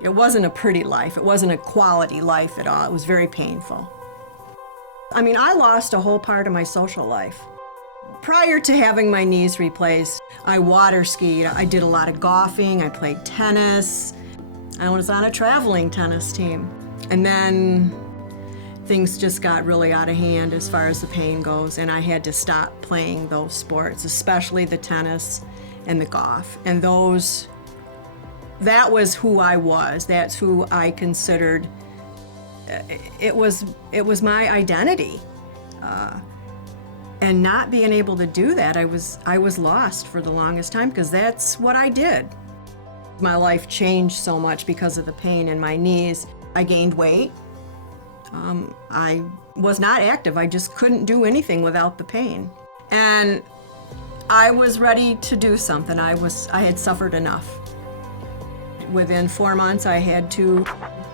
It wasn't a pretty life. It wasn't a quality life at all. It was very painful. I mean, I lost a whole part of my social life. Prior to having my knees replaced, I water skied. I did a lot of golfing. I played tennis. I was on a traveling tennis team. And then things just got really out of hand as far as the pain goes, and I had to stop playing those sports, especially the tennis and the golf. And that was who I was. That's who I considered. It was my identity. And not being able to do that, I was lost for the longest time, because that's what I did. My life changed so much because of the pain in my knees. I gained weight. I was not active. I just couldn't do anything without the pain. And I was ready to do something. I had suffered enough. Within 4 months, I had 2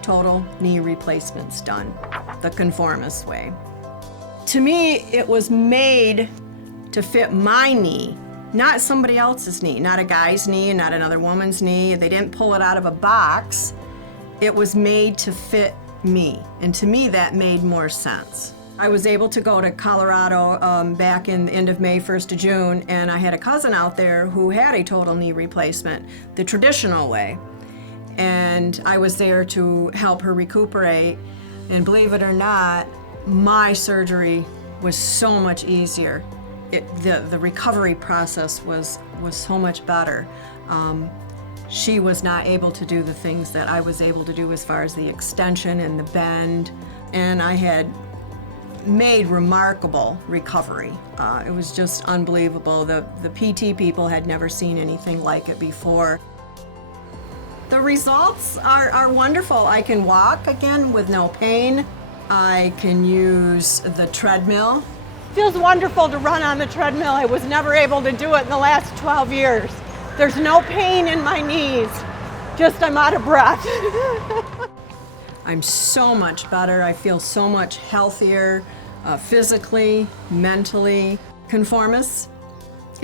total knee replacements done, the Conformis way. To me, it was made to fit my knee, not somebody else's knee, not a guy's knee, not another woman's knee. They didn't pull it out of a box. It was made to fit me, and to me that made more sense. I was able to go to Colorado back in the end of May, 1st of June, and I had a cousin out there who had a total knee replacement, the traditional way. And I was there to help her recuperate, and believe it or not, my surgery was so much easier. The recovery process was so much better. She was not able to do the things that I was able to do as far as the extension and the bend, and I had made remarkable recovery. It was just unbelievable. The PT people had never seen anything like it before. The results are wonderful. I can walk again with no pain. I can use the treadmill. Feels wonderful to run on the treadmill. I was never able to do it in the last 12 years. There's no pain in my knees, just I'm out of breath. I'm so much better. I feel so much healthier, physically, mentally. Conformis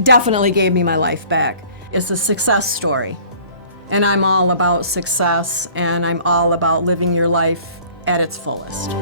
definitely gave me my life back. It's a success story, and I'm all about success, and I'm all about living your life at its fullest.